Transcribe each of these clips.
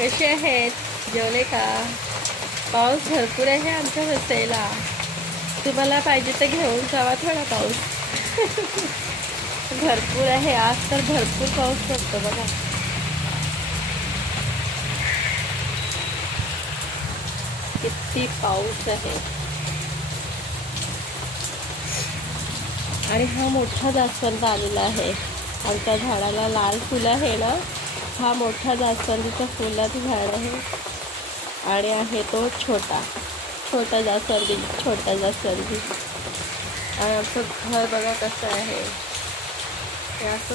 कसे आहेत? जेवले का? पाऊस भरपूर आहे आमच्या वसईला. तुम्हाला पाहिजे तर घेऊन जावा थोडा पाऊस. भरपूर आहे आज तर भरपूर पाऊस पडतो बघा. किती पाऊस आहे. आणि हा मोठा जास्वंद आलेला आहे. आमच्या झाडाला लाल फुलं आहे ना, हा मोठा जास्वंदीचा फुलाचं झाड आहे. आणि आहे तो छोटा जास्वंदी. आणि आमचं घर बघा कसं आहे. हे असं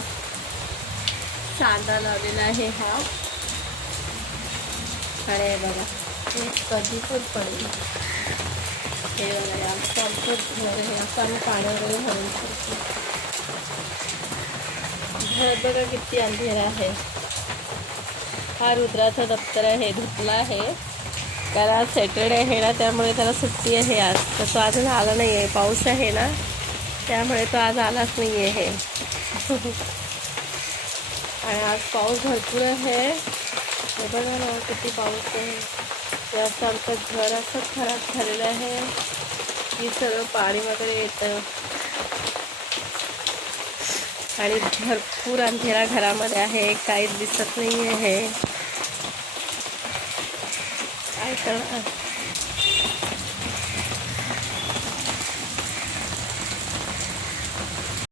सांडा लावलेला आहे हा. आणि बघा हे कधी पण पडेल. हे बघा आमचं घर आहे. असं आम्ही पाण्यावरही घालून शकतो. घर बघा किती अंधेर आहे. हा रुद्राचं दप्तर आहे, धुतला आहे. कारण आज सॅटर्डे आहे ना, त्यामुळे त्याला सुट्टी आहे आज. तर तो अजून आला नाही आहे. पाऊस आहे ना, त्यामुळे तो आज आलाच नाही आहे. आणि आज पाऊस भरपूर आहे. हे बघा ना किती पाऊस आहे. ते असं आमचं घर असं खराब झालेलं आहे की सगळं पाणी वगैरे येतं. आणि भरपूर अंधेरा घरामध्ये आहे. काहीच दिसत नाही आहे. काय करणार.